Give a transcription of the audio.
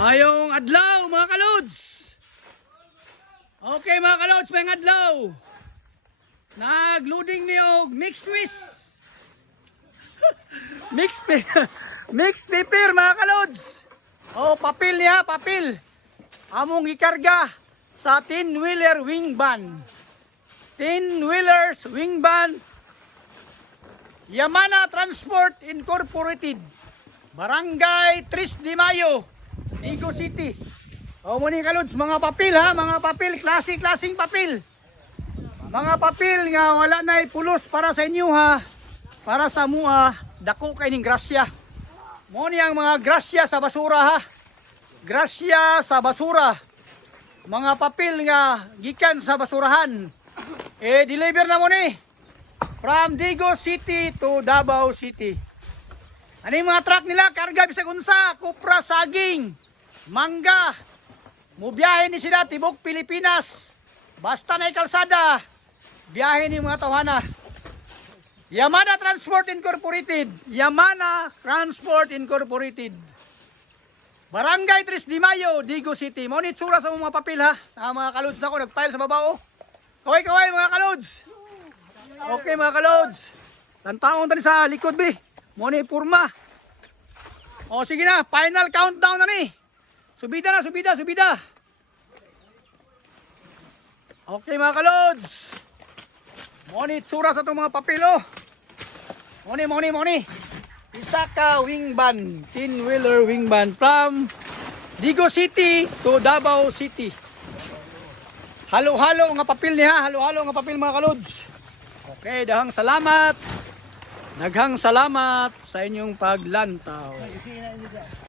Ayong adlaw mga kalods. Okay mga kalods, may adlaw. Nag-loading niyo mixed twist. mixed paper mga kalods. Oh, papel niya, papel. Among ikarga sa 10-wheeler wing van. 10-wheelers wing van. Yamana Transport Incorporated. Barangay 3 de Mayo, Digo City. O muni kalods, mga papel ha, mga papel, klaseng papel. Mga papel nga wala na pulos para sa inyo ha. Para sa mua, dako kay ning grasya. Muni ang mga grasya sa basura ha. Grasya sa basura. Mga papel nga gikan sa basurahan. Deliver na mo ni. From Digo City to Davao City. Ano yung mga truck nila? Karga bisag unsa, kupra, saging, mangga. Mubiyahe ni sila tibok Pilipinas. Basta na kalsada, biyahe ni mga tawhana. Yamana Transport Incorporated. Yamana Transport Incorporated. Barangay 3 de Mayo, Digo City. Maunit sura sa mga papel ha. Mga kalods na ko, nagpile sa babaw. Kaway mga kalods. Okay mga kalods. Tantaon tani sa likod bi. Moni purma. O sige na, final countdown na ni. Subida na, subida. Okay mga kalods. Moni tsura sa itong mga papelo. Moni. Isa ka wing van, 10-wheeler wing van from Digo City to Davao City. Halo-halo nga papel niya, halo-halo nga papel mga kalods. Okay, daghang salamat. Naghang salamat sa inyong paglantaw.